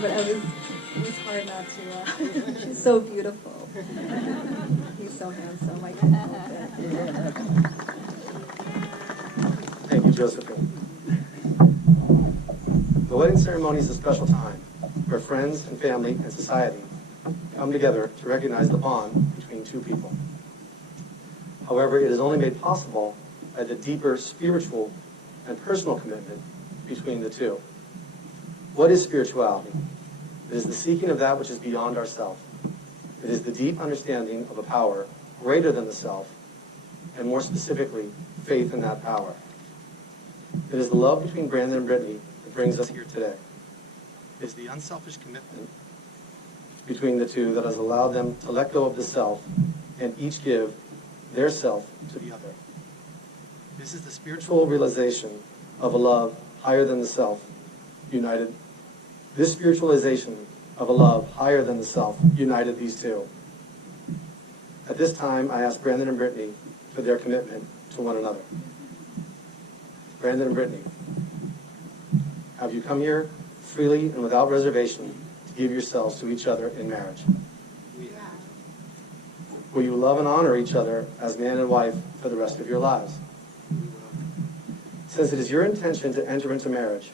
but it was hard not to. She's so beautiful. He's so handsome. I can't help it. Thank you, Josephine. The wedding ceremony is a special time where friends and family and society come together to recognize the bond between two people. However, it is only made possible by the deeper spiritual and personal commitment between the two. What is spirituality? It is the seeking of that which is beyond ourself. It is the deep understanding of a power greater than the self, and more specifically, faith in that power. It is the love between Brandon and Brittany that brings us here today. It is the unselfish commitment between the two that has allowed them to let go of the self and each give their self to the other. This is the spiritual realization of a love higher than the self, united. This spiritualization of a love higher than the self united these two. At this time, I ask Brandon and Brittany for their commitment to one another. Brandon and Brittany, have you come here freely and without reservation to give yourselves to each other in marriage? We have. Will you love and honor each other as man and wife for the rest of your lives? We will. Since it is your intention to enter into marriage,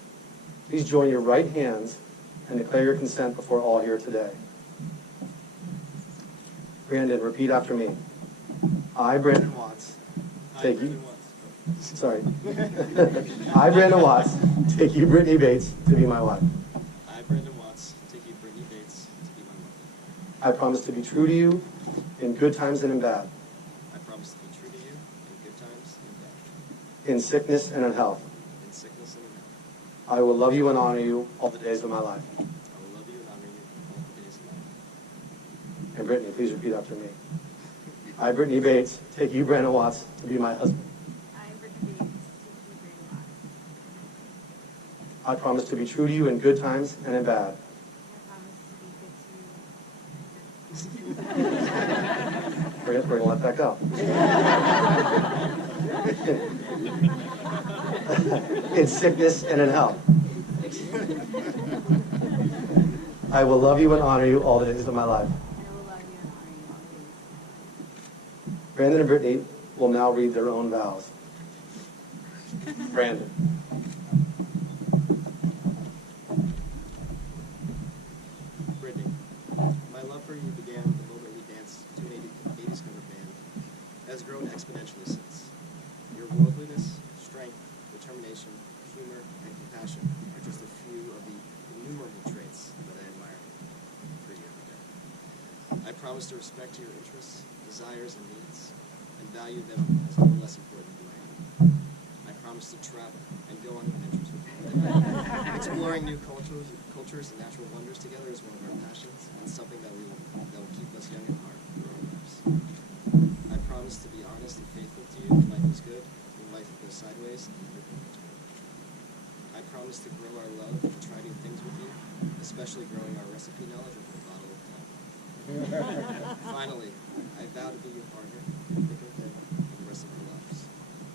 please join your right hands and declare your consent before all here today. Brandon, repeat after me. I, Brandon Watts, take you. Sorry. I, Brandon Watts, take you, Brittany Bates, to be my wife. I, Brandon Watts, take you, Brittany Bates, to be my wife. I promise to be true to you in good times and in bad, I promise to be true to you in good times and bad, in sickness and in health. in sickness and in health. I will love you and honor you all the days of my life. I will love you and honor you all the days of my life. And Brittany, please repeat after me. I, Brittany Bates, take you, Brandon Watts, to be my husband. I, Brittany Bates, take you, Brandon Watts. I promise to be true to you in good times and in bad, I promise to be good to you. We're going to let that go. In sickness and in health. I will love you and honor you all the days of my life. I will love you and honor you all the days. Brandon and Brittany will now read their own vows. Brandon. Brittany, my love for you began the moment we danced to an 80s cover band. It has grown exponentially since. Your worldliness, strength, determination, humor, and compassion are just a few of the innumerable traits that I admire for you every day. I promise to respect your interests, desires, and needs, and value them as no less important than I am. I promise to travel and go on adventures with you. Exploring new cultures and natural wonders together is one of our passions, and something that will keep us young at heart through our lives. I promise to be honest and faithful to you when life is good, when life goes sideways, and everything in between. I promise to grow our love and try new things with you, especially growing our recipe knowledge with a bottle of time. Finally, I vow to be your partner, thick and thin, for the rest of our lives.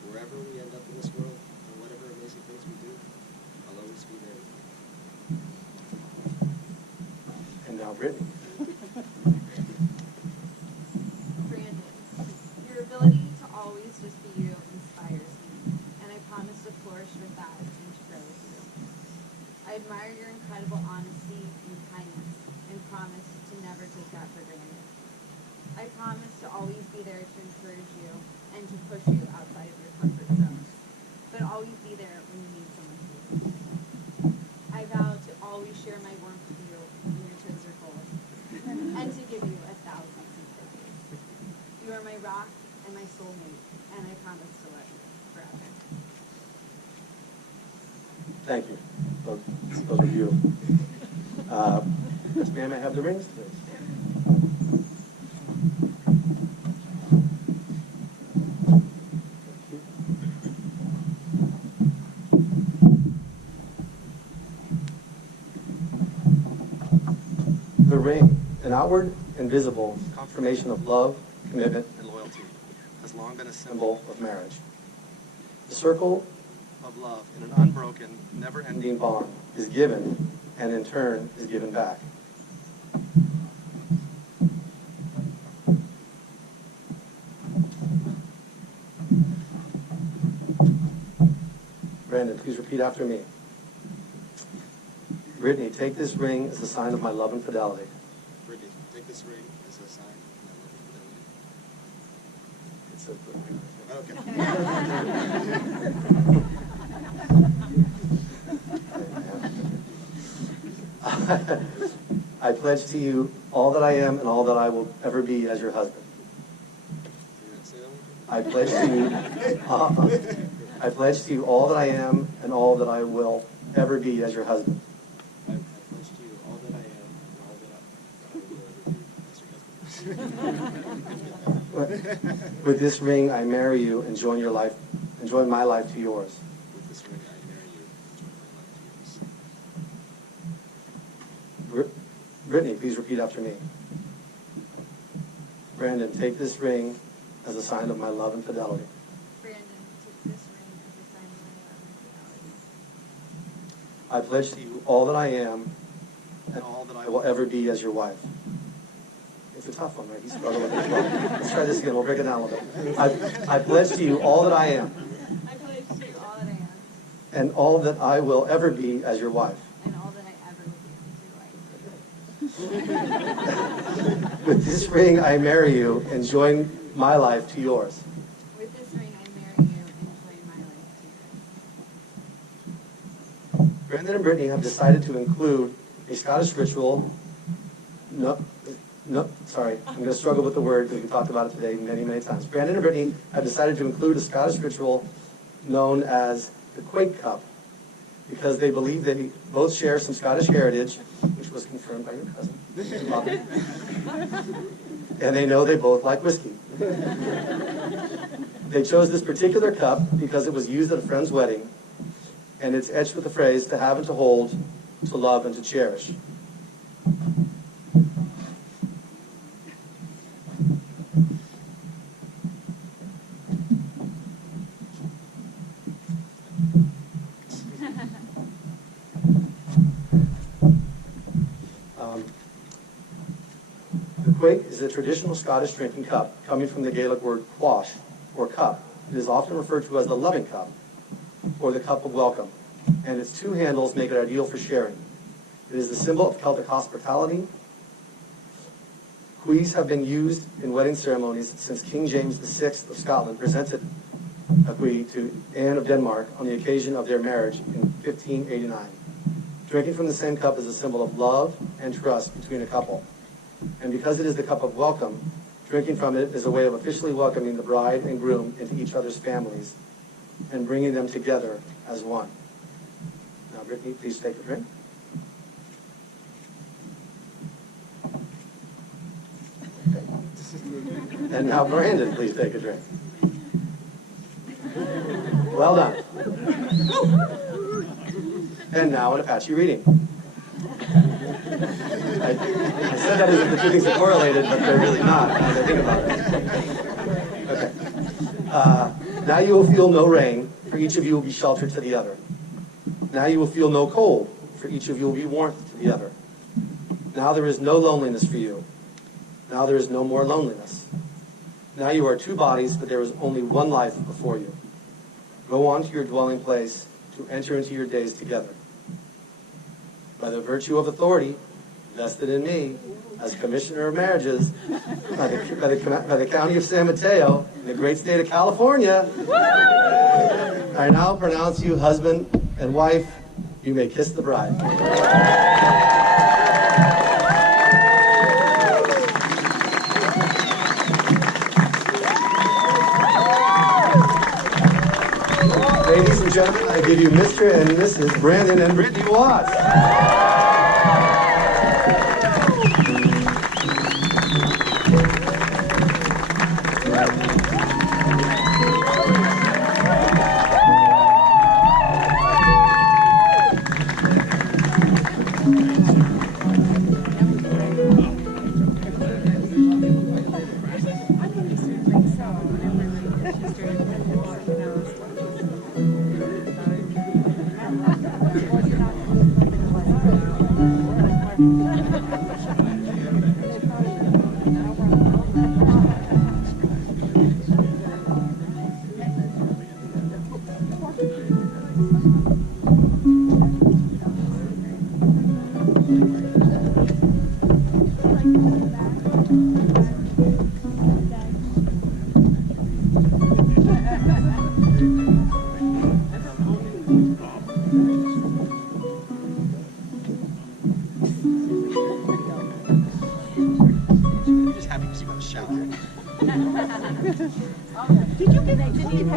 Wherever we end up in this world, and whatever amazing things we do, I'll always be there with you. And now Brittany. Brandon, your ability to always just be you inspires me, and I promise to flourish with that and to grow with you. I admire your incredible honesty and kindness, and promise to never take that for granted. I promise to always be there to encourage you and to push you outside of your comfort zone, but always be there when you need someone to listen. I vow to always share my warmth with you when your toes are cold, and to give you 1,000 sympathies. You are my rock and my soulmate, and I promise to love you forever. Thank you. Those are beautiful. Yes, ma'am, I have the rings, please. The ring, an outward and visible confirmation of love, commitment, and loyalty, has long been a symbol of marriage. The circle of love in an unbroken, never-ending bond is given and in turn is given back. Brandon, please repeat after me. Brittany, take this ring as a sign of my love and fidelity. Brittany, take this ring as a sign of my love and fidelity. Okay. I pledge to you all that I am and all that I will ever be as your husband. Say that one? I pledge to you all that I am and all that I will ever be as your husband. I pledge to you all that I am and all that I will ever be as your husband. With this ring, I marry you and join my life to yours. With this ring, I marry you and join my life to yours. Brittany, please repeat after me. Brandon, take this ring as a sign of my love and fidelity. Brandon, take this ring as a sign of my love and fidelity. I pledge to you all that I am and all that I will ever be as your wife. It's a tough one, right? He's struggling with it as well. Let's try this again. We'll break it down a little bit. I pledge to you all that I am I pledge to you all that I am and all that I will ever be as your wife. and all that I ever will be as your wife. With this ring, I marry you and join my life to yours. With this ring, I marry you and join my life to yours. Brandon and Brittany have decided to include a Scottish ritual. Sorry, I'm going to struggle with the word because we talked about it today many, many times. Brandon and Brittany have decided to include a Scottish ritual known as the Quake Cup because they believe they both share some Scottish heritage, which was confirmed by your cousin, Robert. And they know they both like whiskey. They chose this particular cup because it was used at a friend's wedding, and it's etched with the phrase, to have and to hold, to love and to cherish. The quaich is a traditional Scottish drinking cup, coming from the Gaelic word quash, or cup. It is often referred to as the loving cup, or the cup of welcome, and its two handles make it ideal for sharing. It is the symbol of Celtic hospitality. Quaiths have been used in wedding ceremonies since King James VI of Scotland presented a quaich to Anne of Denmark on the occasion of their marriage in 1589. Drinking from the same cup is a symbol of love and trust between a couple. And because it is the cup of welcome, drinking from it is a way of officially welcoming the bride and groom into each other's families and bringing them together as one. Now, Brittany, please take a drink. Okay. And now, Brandon, please take a drink. Well done. And now, an Apache reading. I said that as if the two things are correlated, but they're really not, as I think about it. Okay. Now you will feel no rain, for each of you will be sheltered to the other. Now you will feel no cold, for each of you will be warmth to the other. Now there is no loneliness for you. Now there is no more loneliness. Now you are two bodies, but there is only one life before you. Go on to your dwelling place to enter into your days together. By the virtue of authority vested in me as Commissioner of Marriages by the County of San Mateo in the great state of California, I now pronounce you husband and wife. You may kiss the bride. Ladies and gentlemen, I give you Mr. and Mrs. Brandon and Brittany Watts. You're just happy because you got a shower. Did you have to pay $20?